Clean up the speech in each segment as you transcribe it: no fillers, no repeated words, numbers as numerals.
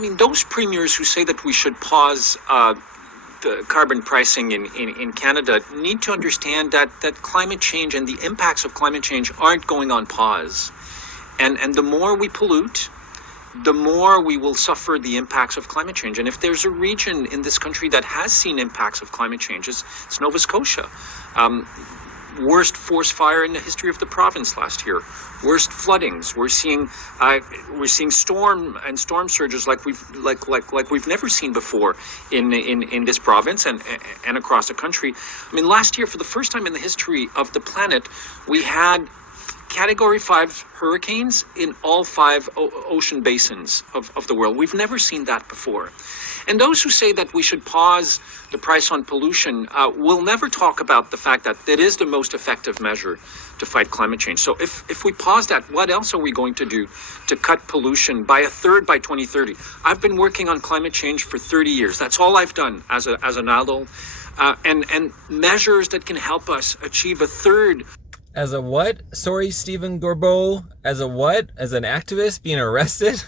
mean, those premiers who say that we should pause the carbon pricing in Canada need to understand that climate change and the impacts of climate change aren't going on pause. And the more we pollute, the more we will suffer the impacts of climate change. And if there's a region in this country that has seen impacts of climate change, it's Nova Scotia. Worst forest fire in the history of the province last year. Worst floodings. We're seeing storm surges like we've never seen before in this province and across the country. I mean, last year, for the first time in the history of the planet, we had Category 5 hurricanes in all 5 ocean basins of the world. We've never seen that before. And those who say that we should pause the price on pollution will never talk about the fact that it is the most effective measure to fight climate change. So if we pause that, what else are we going to do to cut pollution by 1/3 by 2030? I've been working on climate change for 30 years. That's all I've done as an adult. And measures that can help us achieve 1/3. As a what? Sorry, Stephen Guilbeault. As a what? As an activist being arrested?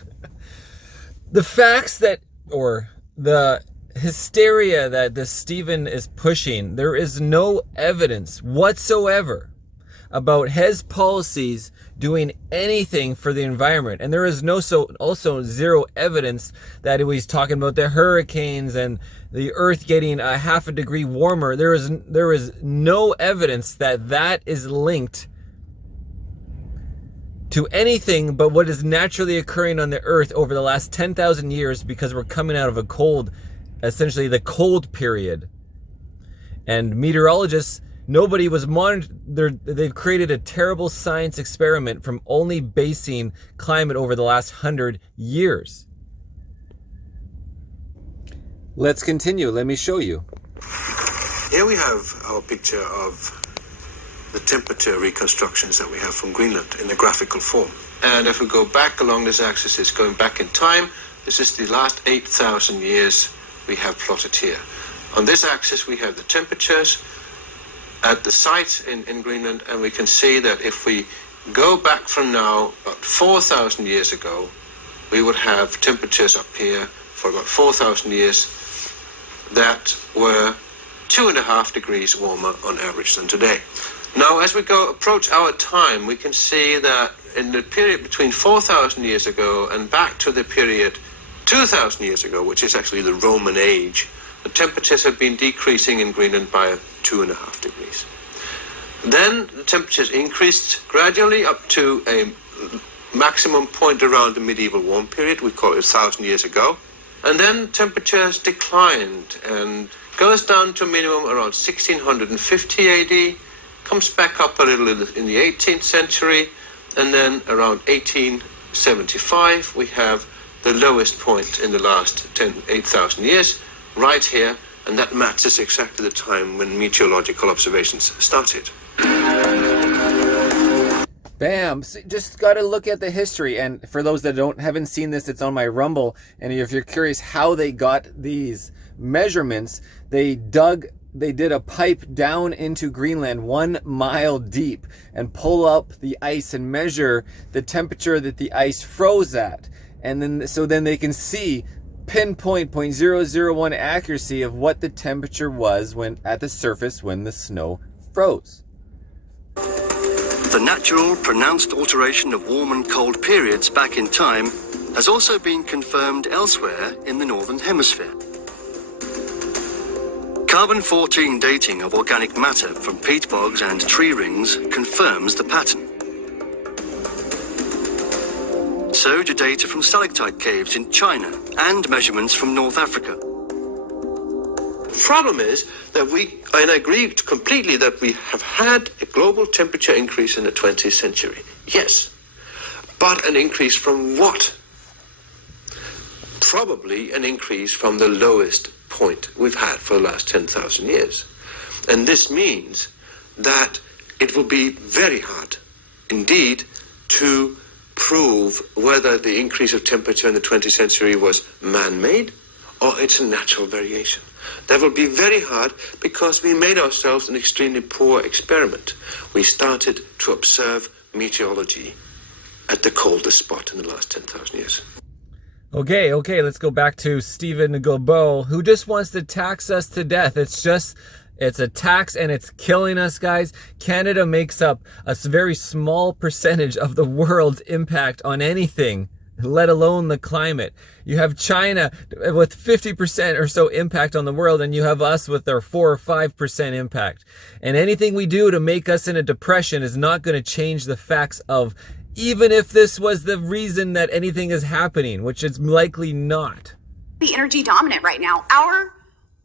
The facts that, or the hysteria that this Stephen is pushing, there is no evidence whatsoever about his policies doing anything for the environment. And there is also zero evidence that he's talking about the hurricanes and the earth getting a 1/2 degree warmer. There is no evidence that is linked to anything but what is naturally occurring on the earth over the last 10,000 years, because we're coming out of a cold, essentially the cold period. And meteorologists, nobody was monitored. They've created a terrible science experiment from only basing climate over the last 100 years. Let's continue. Let me show you. Here we have our picture of the temperature reconstructions that we have from Greenland in a graphical form. And if we go back along this axis, it's going back in time. This is the last 8,000 years we have plotted here. On this axis, we have the temperatures at the sites in Greenland, and we can see that if we go back from now about 4,000 years ago, we would have temperatures up here for about 4,000 years that were 2.5 degrees warmer on average than today. Now, as we approach our time, we can see that in the period between 4,000 years ago and back to the period 2,000 years ago, which is actually the Roman age, the temperatures have been decreasing in Greenland by 2.5 degrees. Then the temperatures increased gradually up to a maximum point around the medieval warm period, we call it 1,000 years ago. And then temperatures declined and goes down to a minimum around 1650 AD, comes back up a little in the 18th century, and then around 1875 we have the lowest point in the last 8,000 years, right here, and that matches exactly the time when meteorological observations started. Bam! Just got to look at the history. And for those that haven't seen this, it's on my Rumble. And if you're curious how they got these measurements, they did a pipe down into Greenland 1 mile deep and pull up the ice and measure the temperature that the ice froze at. And then they can see pinpoint 0.001 accuracy of what the temperature was when at the surface when the snow froze. The natural pronounced alteration of warm and cold periods back in time has also been confirmed elsewhere in the Northern Hemisphere. Carbon-14 dating of organic matter from peat bogs and tree rings confirms the pattern. So do data from stalactite caves in China and measurements from North Africa. The problem is that and I agree completely that we have had a global temperature increase in the 20th century. Yes, but an increase from what? Probably an increase from the lowest point we've had for the last 10,000 years. And this means that it will be very hard indeed to prove whether the increase of temperature in the 20th century was man-made or it's a natural variation. That will be very hard because we made ourselves an extremely poor experiment. We started to observe meteorology at the coldest spot in the last 10,000 years. Okay, let's go back to Stephen Guilbeault, who just wants to tax us to death. It's a tax and it's killing us, guys. Canada makes up a very small percentage of the world's impact on anything, let alone the climate. You have China with 50% or so impact on the world, and you have us with our 4 or 5% impact. And anything we do to make us in a depression is not going to change the facts of, even if this was the reason that anything is happening, which it's likely not. The energy dominant right now.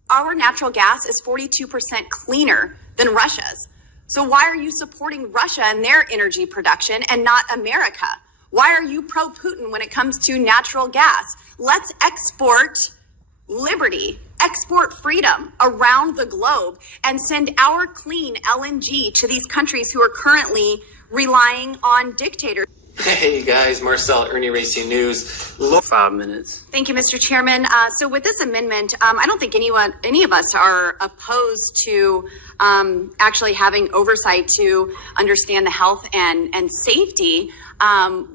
Our natural gas is 42% cleaner than Russia's. So why are you supporting Russia and their energy production and not America? Why are you pro-Putin when it comes to natural gas? Let's export liberty, export freedom around the globe, and send our clean LNG to these countries who are currently relying on dictators. Hey guys, Marcel Irnie Racing News. 5 minutes. Thank you, Mr. Chairman. So with this amendment, I don't think any of us are opposed to actually having oversight to understand the health and safety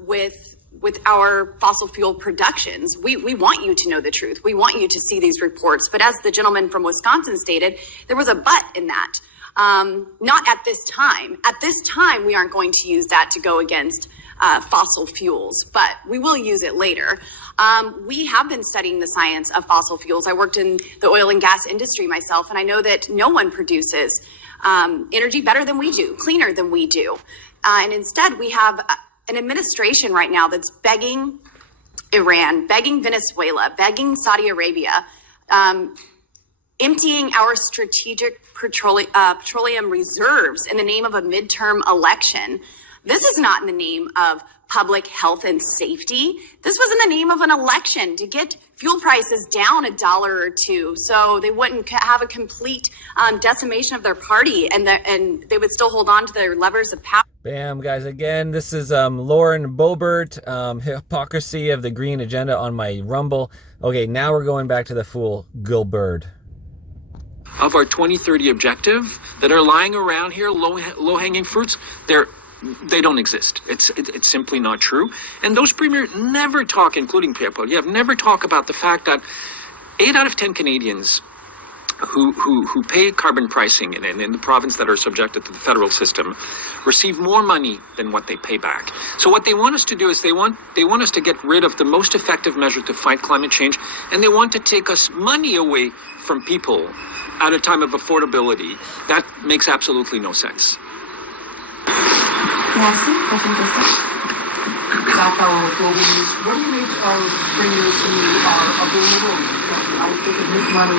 with our fossil fuel productions. We want you to know the truth. We want you to see these reports. But as the gentleman from Wisconsin stated, there was a but in that. Not at this time. At this time, we aren't going to use that to go against fossil fuels, but we will use it later. We have been studying the science of fossil fuels. I worked in the oil and gas industry myself, and I know that no one produces energy better than we do, cleaner than we do. And instead, we have an administration right now that's begging Iran, begging Venezuela, begging Saudi Arabia, emptying our strategic petroleum reserves in the name of a midterm election. This is not in the name of public health and safety. This was in the name of an election to get fuel prices down $1 or $2, so they wouldn't have a complete decimation of their party, and they would still hold on to their levers of power. Bam, guys. Again, this is Lauren Boebert, hypocrisy of the green agenda on my Rumble. Okay, now we're going back to the fool Guilbeault. Of our 2030 objective that are lying around here, low-hanging fruits, they don't exist. It's simply not true. And those premiers never talk, including people, never talk about the fact that 8 out of 10 Canadians who pay carbon pricing in the province that are subjected to the federal system receive more money than what they pay back. So what they want us to do is they want us to get rid of the most effective measure to fight climate change, and they want to take us money away from people at a time of affordability. That makes absolutely no sense. Merci, prochaine question. Zach Powell, Global News. What do you make of premiers who are of the Liberal? I think it makes money,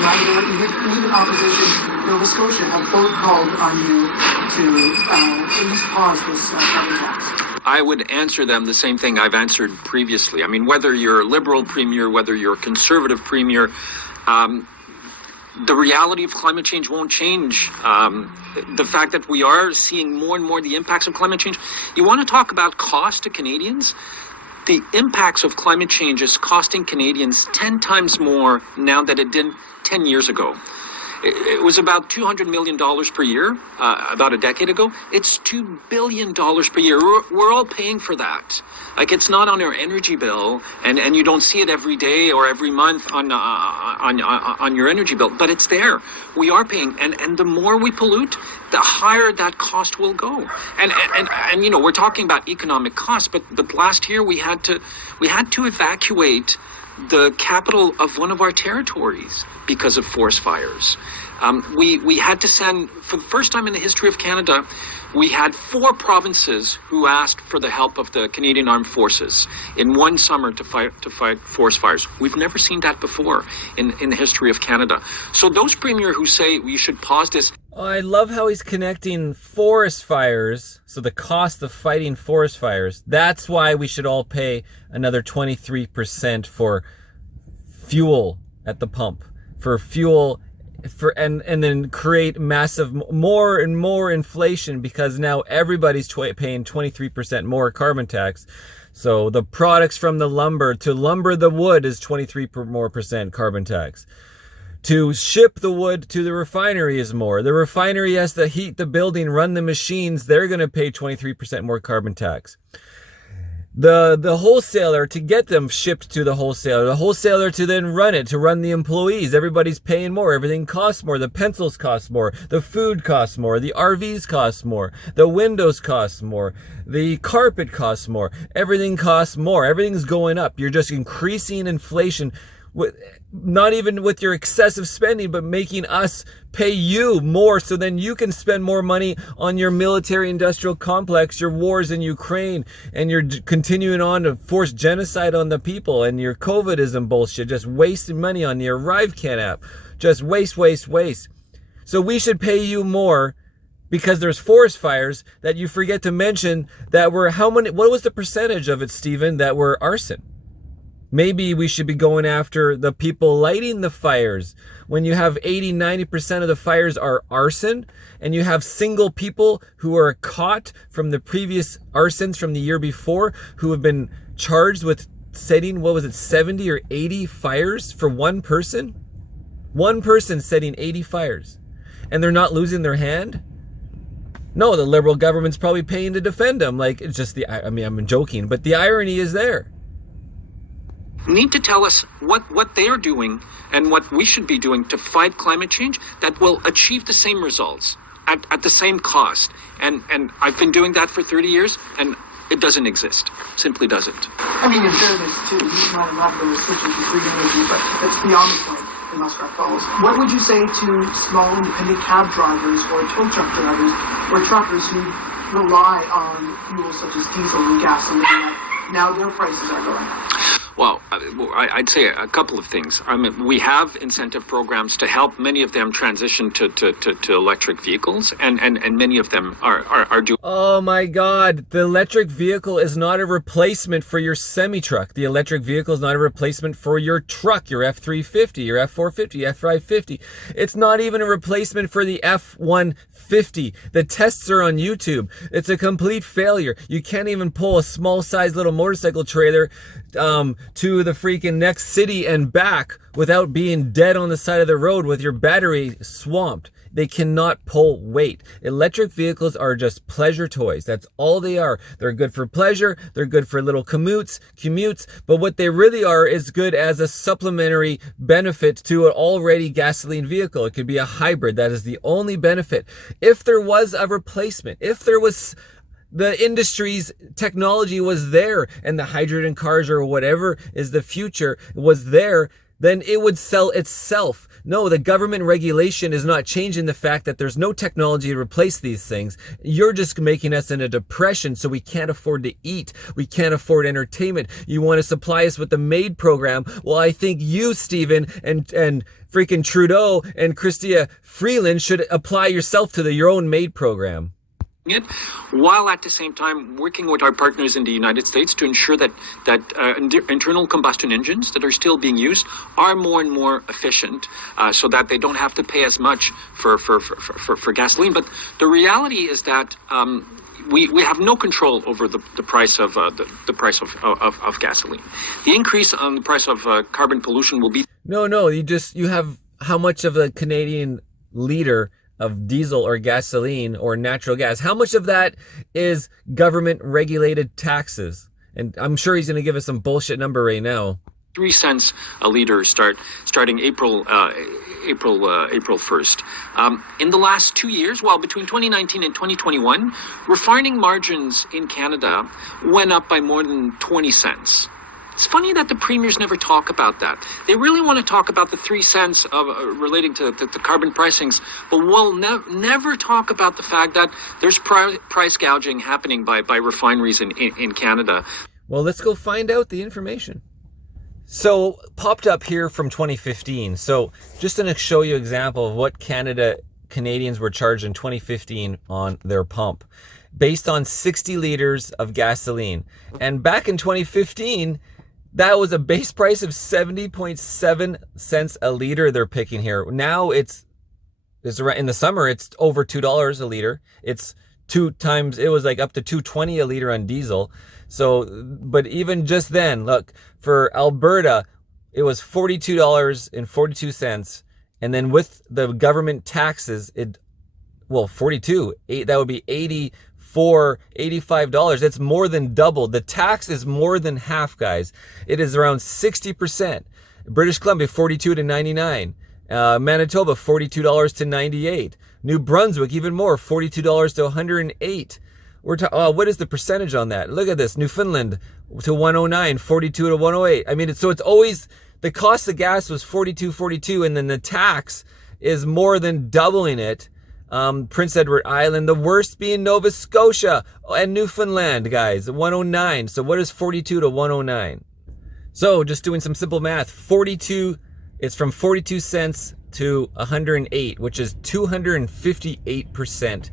even opposition, Nova Scotia have both called on you to at least pause this carbon tax. I would answer them the same thing I've answered previously. I mean, whether you're a Liberal premier, whether you're a Conservative premier, the reality of climate change won't change. The fact that we are seeing more and more the impacts of climate change. You want to talk about cost to Canadians? The impacts of climate change is costing Canadians 10 times more now than it did 10 years ago. It was about $200 million per year about a decade ago. It's $2 billion per year. We're all paying for that. Like, it's not on our energy bill, and you don't see it every day or every month on your energy bill, but it's there. We are paying, and the more we pollute, the higher that cost will go. And you know, we're talking about economic costs, but last year we had to evacuate the capital of one of our territories because of forest fires. We had to send, for the first time in the history of Canada, we had 4 provinces who asked for the help of the Canadian Armed Forces in one summer to fight forest fires. We've never seen that before in the history of Canada. So those premier who say we should pause this. I love how he's connecting forest fires, so the cost of fighting forest fires. That's why we should all pay another 23% for fuel at the pump, for fuel, and then create massive more and more inflation, because now everybody's paying 23% more carbon tax. So the products from the lumber to lumber the wood is 23% more carbon tax. To ship the wood to the refinery is more. The refinery has to heat the building, run the machines. They're going to pay 23% more carbon tax. the wholesaler to get them shipped to the wholesaler to then run it, to run the employees. Everybody's paying more. Everything costs more. The pencils cost more. The food costs more. The RVs cost more. The windows cost more. The carpet costs more. Everything costs more. Everything's going up. You're just increasing inflation with, not even with your excessive spending, but making us pay you more so then you can spend more money on your military industrial complex, your wars in Ukraine, and you're continuing on to force genocide on the people, and your COVIDism bullshit, just wasting money on the ArriveCan app. Just waste. So we should pay you more because there's forest fires that you forget to mention that were what was the percentage of it, Stephen, that were arson? Maybe we should be going after the people lighting the fires. When you have 80-90% of the fires are arson, and you have single people who are caught from the previous arsons from the year before who have been charged with setting, 70 or 80 fires for one person? One person setting 80 fires. And they're not losing their hand? No, the Liberal government's probably paying to defend them. Like, it's just I'm joking, but the irony is there. Need to tell us what they are doing and what we should be doing to fight climate change that will achieve the same results at the same cost. And I've been doing that for 30 years, and it doesn't exist. Simply doesn't. I mean, in fairness, too, he's not allowed to switch into green energy, but that's beyond the point in Muskrat Falls. What would you say to small independent cab drivers or tow truck drivers or truckers who rely on fuels such as diesel and gasoline that now their prices are going up? Well, I'd say a couple of things. I mean, we have incentive programs to help many of them transition to electric vehicles, and many of them are doing. Oh my God, the electric vehicle is not a replacement for your semi-truck. The electric vehicle is not a replacement for your truck, your F350, your F450, F550. It's not even a replacement for the F150. The tests are on YouTube. It's a complete failure. You can't even pull a small size little motorcycle trailer to the freaking next city and back without being dead on the side of the road with your battery swamped. They cannot pull weight. Electric vehicles are just pleasure toys. That's all they are. They're good for pleasure. They're good for little commutes, but what they really are is good as a supplementary benefit to an already gasoline vehicle. It could be a hybrid. That is the only benefit. If there was a replacement, if there was the industry's technology was there and the hydrogen cars or whatever is the future was there, then it would sell itself. No, the government regulation is not changing the fact that there's no technology to replace these things. You're just making us in a depression so we can't afford to eat. We can't afford entertainment. You want to supply us with the MAID program. Well, I think you, Stephen, and freaking Trudeau and Chrystia Freeland should apply yourself to your own MAID program. It, while at the same time working with our partners in the United States to ensure that internal combustion engines that are still being used are more and more efficient, so that they don't have to pay as much for gasoline. But the reality is that we have no control over the price of the price of gasoline. The increase on the price of carbon pollution will be you have how much of a Canadian liter of diesel or gasoline or natural gas, how much of that is government regulated taxes? And I'm sure he's going to give us some bullshit number right now. 3 cents a liter starting April 1st. In the last 2 years, between 2019 and 2021, refining margins in Canada went up by more than 20 cents. It's funny that the premiers never talk about that. They really want to talk about the 3 cents of relating to carbon pricings, but we'll never talk about the fact that there's price gouging happening by refineries in Canada. Well, let's go find out the information. So, popped up here from 2015. So, just going to show you an example of what Canadians were charged in 2015 on their pump, based on 60 liters of gasoline. And back in 2015, that was a base price of 70.7 cents a liter they're picking here. Now it's in the summer, it's over $2 a liter. It's it was like up to $2.20 a liter on diesel. So, but even just then, look, for Alberta, it was $42.42. And then with the government taxes, 42, that would be for $85. That's more than double. The tax is more than half, guys. It is around 60%. British Columbia, 42 to 99. Manitoba, $42 to 98. New Brunswick, even more, $42 to 108. What is the percentage on that? Look at this. Newfoundland to 109, 42 to 108. I mean, it's always, the cost of gas was 42, and then the tax is more than doubling it. Prince Edward Island, the worst being Nova Scotia and Newfoundland, guys, 109. So what is 42 to 109? So just doing some simple math, 42, it's from 42 cents to 108, which is 258%.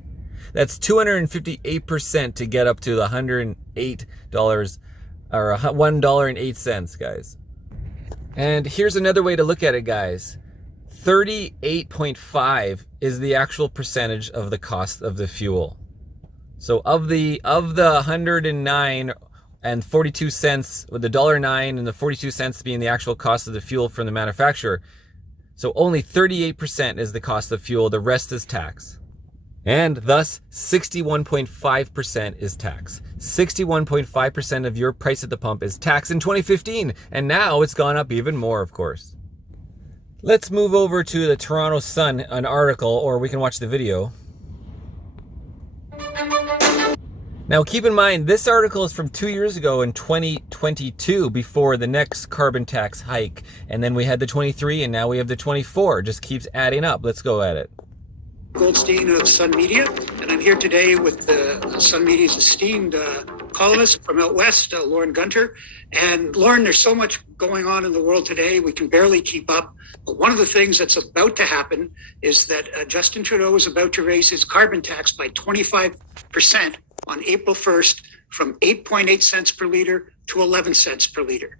That's 258% to get up to the $108 or $1.08, guys. And here's another way to look at it, guys. 38.5 is the actual percentage of the cost of the fuel. So of the 109 and 42 cents, with the $1.09 and the 42 cents being the actual cost of the fuel from the manufacturer, so only 38% is the cost of fuel. The rest is tax. And thus, 61.5% is tax. 61.5% of your price at the pump is tax in 2015. And now it's gone up even more, of course. Let's move over to the Toronto Sun, an article, or we can watch the video. Now keep in mind, this article is from 2 years ago in 2022, before the next carbon tax hike. And then we had the 23 and now we have the 24. It just keeps adding up. Let's go at it. Goldstein of Sun Media, and I'm here today with Sun Media's esteemed columnist from out west, Lauren Gunter. And Lauren, there's so much going on in the world today, we can barely keep up. But one of the things that's about to happen is that Justin Trudeau is about to raise his carbon tax by 25% on April 1st from 8.8 cents per liter to 11 cents per liter.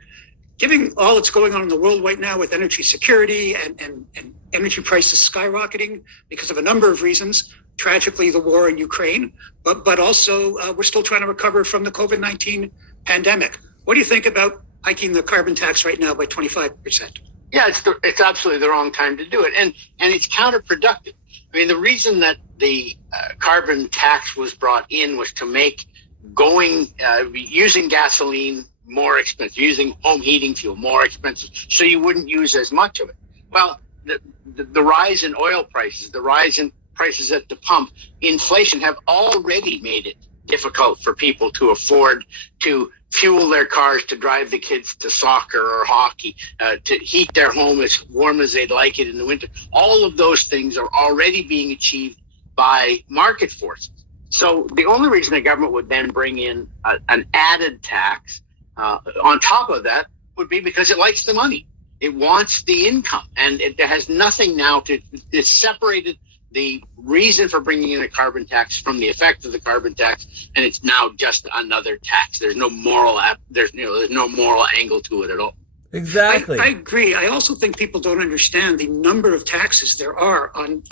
Given all that's going on in the world right now with energy security and energy prices skyrocketing because of a number of reasons, tragically the war in Ukraine, but also we're still trying to recover from the COVID-19 pandemic. What do you think about hiking the carbon tax right now by 25%? Yeah, it's absolutely the wrong time to do it, and it's counterproductive. I mean, the reason that the carbon tax was brought in was to make using gasoline more expensive, using home heating fuel more expensive, so you wouldn't use as much of it. Well, the rise in oil prices, the rise in prices at the pump, inflation have already made it difficult for people to afford to fuel their cars, to drive the kids to soccer or hockey, to heat their home as warm as they'd like it in the winter. All of those things are already being achieved by market forces. So the only reason the government would then bring in an added tax on top of that would be because it likes the money. It wants the income, and it has nothing now it's separated the reason for bringing in a carbon tax from the effect of the carbon tax, and it's now just another tax. There's no moral there's no moral angle to it at all. Exactly. I agree. I also think people don't understand the number of taxes there are on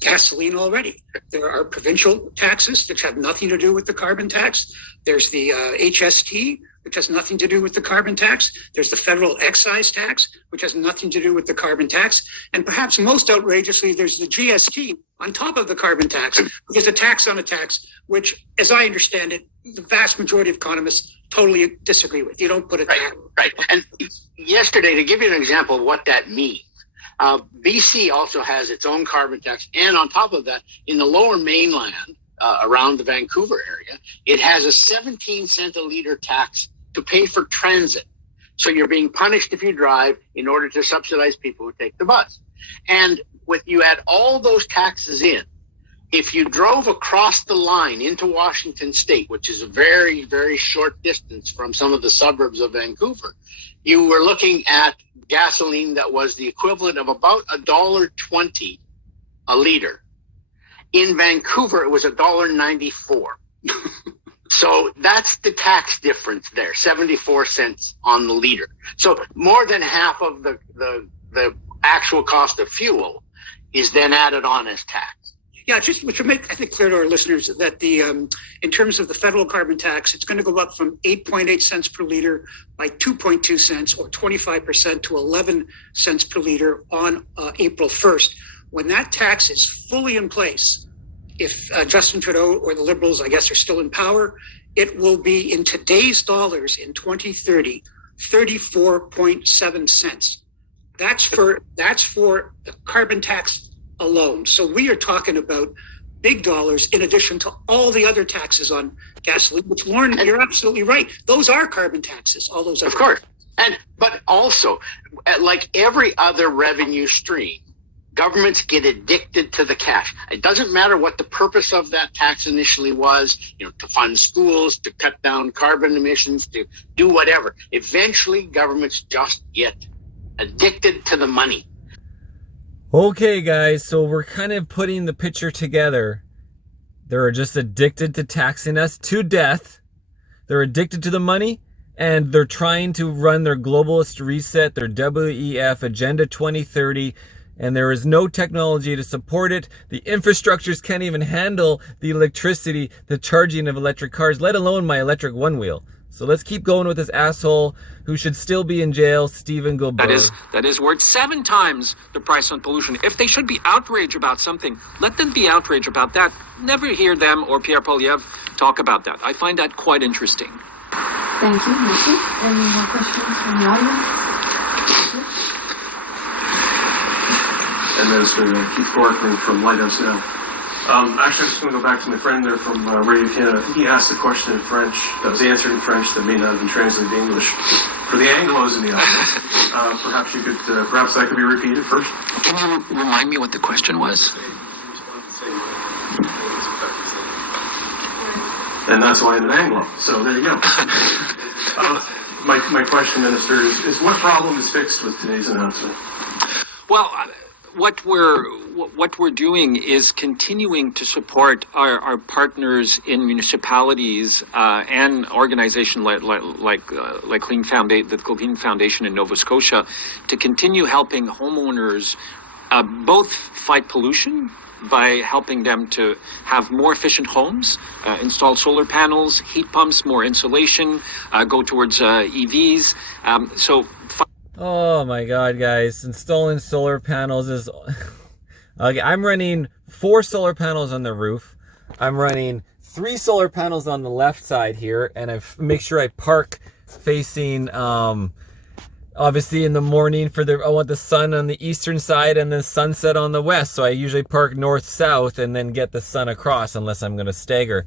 gasoline already. There are provincial taxes, which have nothing to do with the carbon tax. There's the HST, which has nothing to do with the carbon tax. There's the federal excise tax, which has nothing to do with the carbon tax. And perhaps most outrageously, there's the GST on top of the carbon tax, which is a tax on a tax, which, as I understand it, the vast majority of economists totally disagree with. You don't put it that way. Right. And yesterday, to give you an example of what that means, BC also has its own carbon tax. And on top of that, in the lower mainland, around the Vancouver area, it has a 17 cent a liter tax to pay for transit. So you're being punished if you drive in order to subsidize people who take the bus. And you add all those taxes in, if you drove across the line into Washington State, which is a very, very short distance from some of the suburbs of Vancouver, you were looking at gasoline that was the equivalent of about $1.20 a liter. In Vancouver, it was $1.94. So that's the tax difference there, 74 cents on the liter. So more than half of the actual cost of fuel is then added on as tax. Yeah, just which will make, I think, clear to our listeners that the in terms of the federal carbon tax, it's going to go up from 8.8 cents per liter by 2.2 cents or 25% to 11 cents per liter on April 1st. When that tax is fully in place, if Justin Trudeau or the Liberals, I guess, are still in power, it will be in today's dollars in 2030, 34.7 cents. That's for the carbon tax alone. So we are talking about big dollars in addition to all the other taxes on gasoline, which, Lauren, you're absolutely right. Those are carbon taxes, all those other. Of course. But also, like every other revenue stream, governments get addicted to the cash. It doesn't matter what the purpose of that tax initially was, to fund schools, to cut down carbon emissions, to do whatever. Eventually, governments just get addicted to the money. Okay, guys, so we're kind of putting the picture together. They're just addicted to taxing us to death. They're addicted to the money, and they're trying to run their globalist reset, their WEF Agenda 2030, and there is no technology to support it. The infrastructures can't even handle the electricity, the charging of electric cars, let alone my electric one-wheel. So let's keep going with this asshole who should still be in jail, Stephen Guilbeault. That is worth 7 times the price on pollution. If they should be outraged about something, let them be outraged about that. Never hear them or Pierre Poilievre talk about that. I find that quite interesting. Thank you, Michael. Any more questions from the audience? And there's Keith Corcoran from Lighthouse Now. Actually, I'm just going to go back to my friend there from Radio Canada. I think he asked a question in French that was answered in French that may not have been translated to English. For the Anglos in the audience, perhaps that could be repeated first. Can you remind me what the question was? And that's why I'm an Anglo. So there you go. My question, Minister, is what problem is fixed with today's announcement? Well, what we're doing is continuing to support our partners in municipalities and organizations like Clean the Clean Foundation in Nova Scotia to continue helping homeowners both fight pollution by helping them to have more efficient homes, install solar panels, heat pumps, more insulation, go towards EVs. Oh my God, guys, installing solar panels is... Okay, I'm running 4 solar panels on the roof. I'm running 3 solar panels on the left side here, and I make sure I park facing, obviously in the morning I want the sun on the eastern side and the sunset on the west. So I usually park north-south and then get the sun across unless I'm going to stagger.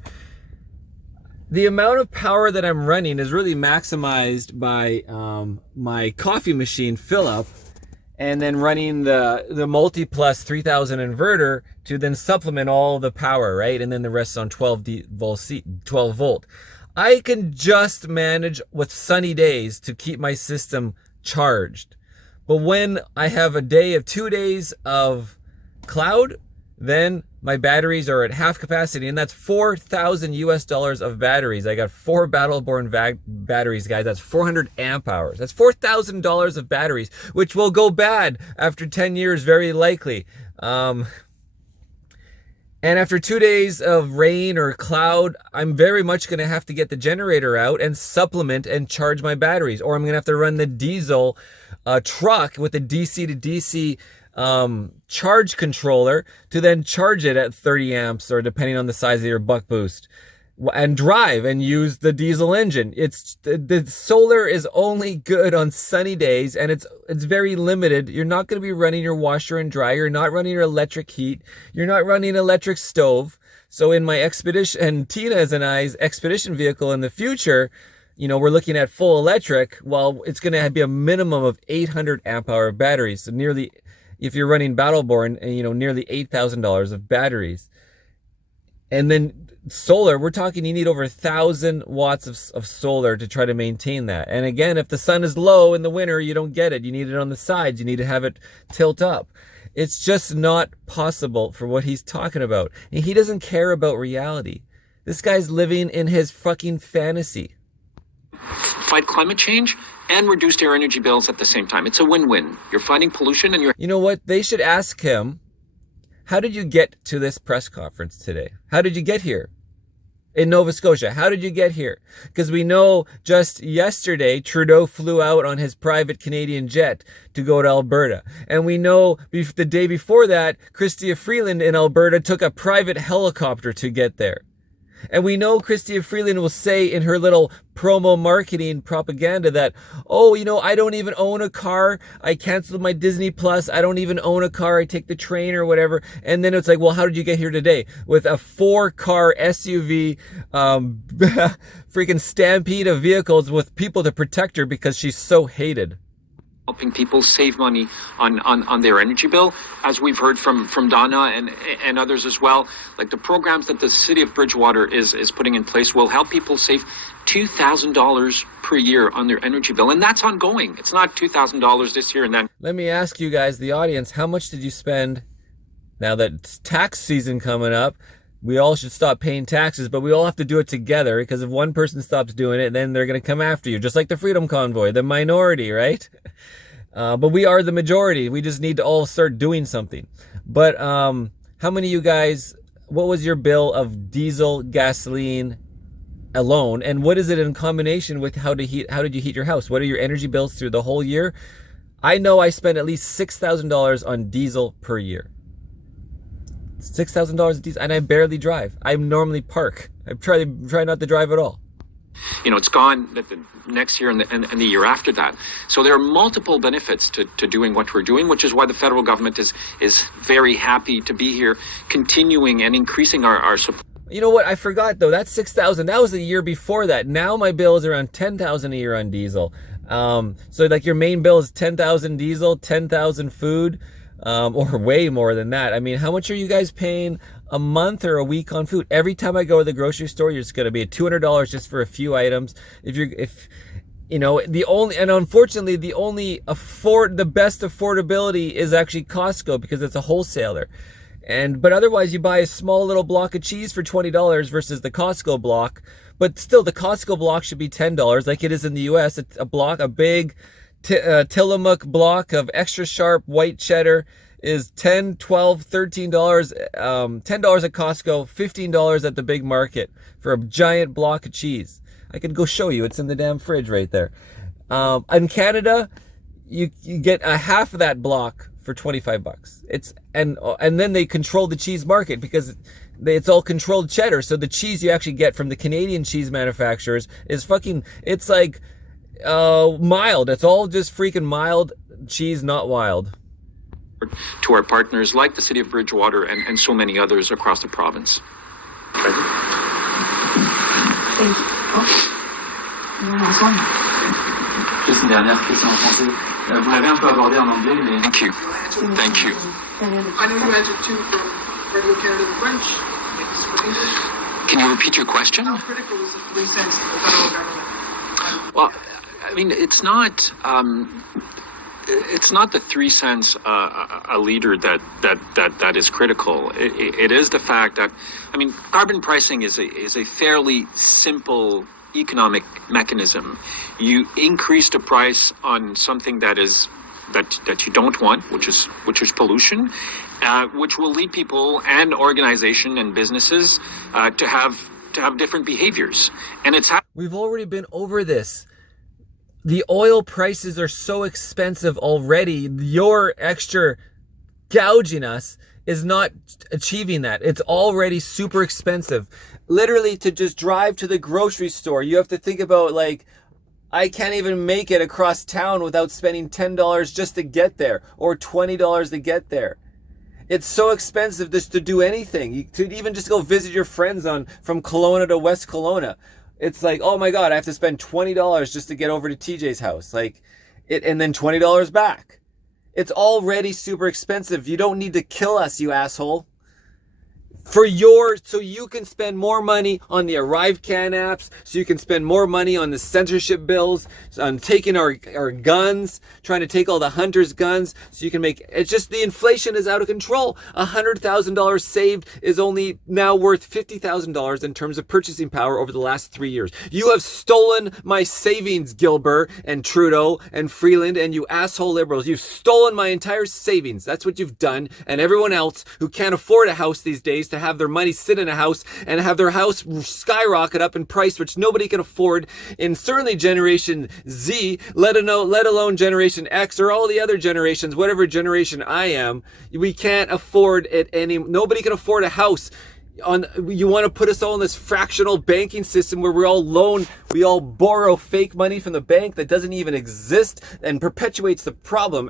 The amount of power that I'm running is really maximized by my coffee machine fill up, and then running the Multiplus 3000 inverter to then supplement all the power, right? And then the rest on 12 volt. I can just manage with sunny days to keep my system charged. But when I have a day of 2 days of cloud, then my batteries are at half capacity, and that's $4,000 of batteries. I got 4 Battleborn batteries, guys. That's 400 amp hours. That's $4,000 of batteries, which will go bad after 10 years, very likely. And after 2 days of rain or cloud, I'm very much going to have to get the generator out and supplement and charge my batteries, or I'm going to have to run the diesel truck with the DC to DC charge controller to then charge it at 30 amps, or depending on the size of your buck boost, and drive and use the diesel engine. It's the solar is only good on sunny days, and it's very limited. You're not going to be running your washer and dryer. You're not running your electric heat. You're not running an electric stove. So in my Expedition, and Tina's and I's Expedition vehicle in the future, we're looking at full electric. Well, it's going to be a minimum of 800 amp hour batteries. So nearly, if you're running Battleborn, nearly $8,000 of batteries. And then solar, we're talking you need over 1,000 watts of solar to try to maintain that. And again, if the sun is low in the winter, you don't get it. You need it on the sides. You need to have it tilt up. It's just not possible for what he's talking about. And he doesn't care about reality. This guy's living in his fucking fantasy. Fight climate change and reduce their energy bills at the same time. It's a win-win. You're fighting pollution and you're... You know what? They should ask him, how did you get to this press conference today? How did you get here? in Nova Scotia? How did you get here? Because we know just yesterday, Trudeau flew out on his private Canadian jet to go to Alberta. And we know the day before that, Chrystia Freeland in Alberta took a private helicopter to get there. And we know Chrystia Freeland will say in her little promo marketing propaganda that, oh, you know, I don't even own a car. I canceled my Disney Plus. I don't even own a car. I take the train or whatever. And then it's like, well, how did you get here today? With a 4-car SUV, freaking stampede of vehicles with people to protect her because she's so hated. Helping people save money on their energy bill, as we've heard from Donna and others as well. Like the programs that the city of Bridgewater is putting in place will help people save $2,000 per year on their energy bill, and that's ongoing. It's not $2,000 this year and then. Let me ask you guys, the audience, how much did you spend now that it's tax season coming up? We all should stop paying taxes, but we all have to do it together, because if one person stops doing it, then they're going to come after you, just like the Freedom Convoy, the minority, right? But we are the majority. We just need to all start doing something. But how many of you guys, what was your bill of diesel, gasoline alone? And what is it in combination with how did you heat your house? What are your energy bills through the whole year? I know I spend at least $6,000 on diesel per year. $6,000 diesel, and I barely drive. I normally park. I try not to drive at all. You know, it's gone the next year and the year after that. So there are multiple benefits to doing what we're doing, which is why the federal government is very happy to be here, continuing and increasing our support. You know what? I forgot though. That's $6,000. That was the year before that. Now my bill is around $10,000 a year on diesel. So like your main bill is $10,000 diesel, $10,000 food. Or way more than that. I mean, how much are you guys paying a month or a week on food? Every time I go to the grocery store, you're just going to be at $200 just for a few items. Unfortunately, the best affordability is actually Costco, because it's a wholesaler. But otherwise you buy a small little block of cheese for $20 versus the Costco block. But still, the Costco block should be $10 like it is in the US. It's a big Tillamook block of extra sharp white cheddar is $10, $12, $13, $10 at Costco, $15 at the big market for a giant block of cheese. I could go show you. It's in the damn fridge right there. In Canada, you get a half of that block for $25. And then they control the cheese market because it's all controlled cheddar. So the cheese you actually get from the Canadian cheese manufacturers is it's like mild. It's all just freaking mild cheese, not wild. To our partners like the city of Bridgewater and so many others across the province. Thank you. Juste une dernière question en français. Vous l'avez un peu abordé en anglais, mais... Thank you. Thank you. I know you answered two from regular Canada and French. For English. Can you repeat your question? How critical is the 3 cents of the federal government? Well, I mean, it's not the 3 cents a liter that is critical. It is the fact that, I mean, carbon pricing is a fairly simple economic mechanism. You increase the price on something that you don't want, which is pollution, which will lead people and organization and businesses to have different behaviors. And we've already been over this. The oil prices are so expensive already. Your extra gouging us is not achieving that. It's already super expensive. Literally, to just drive to the grocery store, you have to think about, like, I can't even make it across town without spending $10 just to get there, or $20 to get there. It's so expensive just to do anything. To even just go visit your friends from Kelowna to West Kelowna. It's like, oh my God, I have to spend $20 just to get over to TJ's house. And then $20 back. It's already super expensive. You don't need to kill us, you asshole. So you can spend more money on the ArriveCan apps, so you can spend more money on the censorship bills, on taking our guns, trying to take all the hunters' guns, so you can it's just the inflation is out of control. $100,000 saved is only now worth $50,000 in terms of purchasing power over the last 3 years. You have stolen my savings, Guilbeault and Trudeau and Freeland and you asshole liberals. You've stolen my entire savings. That's what you've done. And everyone else who can't afford a house these days to have their money sit in a house and have their house skyrocket up in price, which nobody can afford in certainly Generation Z, let alone Generation X or all the other generations, whatever generation I am. We can't afford it nobody can afford a house. You want to put us all in this fractional banking system where we all borrow fake money from the bank that doesn't even exist and perpetuates the problem.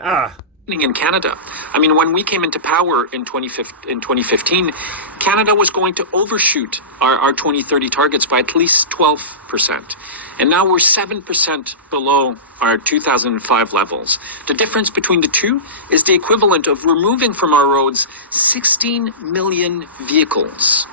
In Canada. I mean, when we came into power in 2015, Canada was going to overshoot our 2030 targets by at least 12%. And now we're 7% below our 2005 levels. The difference between the two is the equivalent of removing from our roads 16 million vehicles.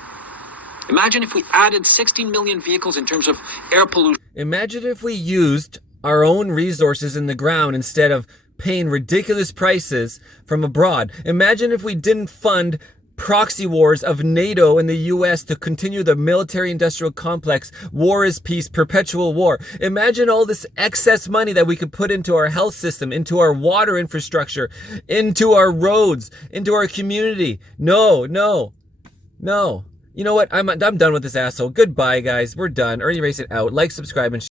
Imagine if we added 16 million vehicles in terms of air pollution. Imagine if we used our own resources in the ground instead of paying ridiculous prices from abroad. Imagine if we didn't fund proxy wars of NATO and the US to continue the military-industrial complex. War is peace, perpetual war. Imagine all this excess money that we could put into our health system, into our water infrastructure, into our roads, into our community. No. You know what? I'm done with this asshole. Goodbye, guys. We're done. Irnieracing out. Like, subscribe, and share.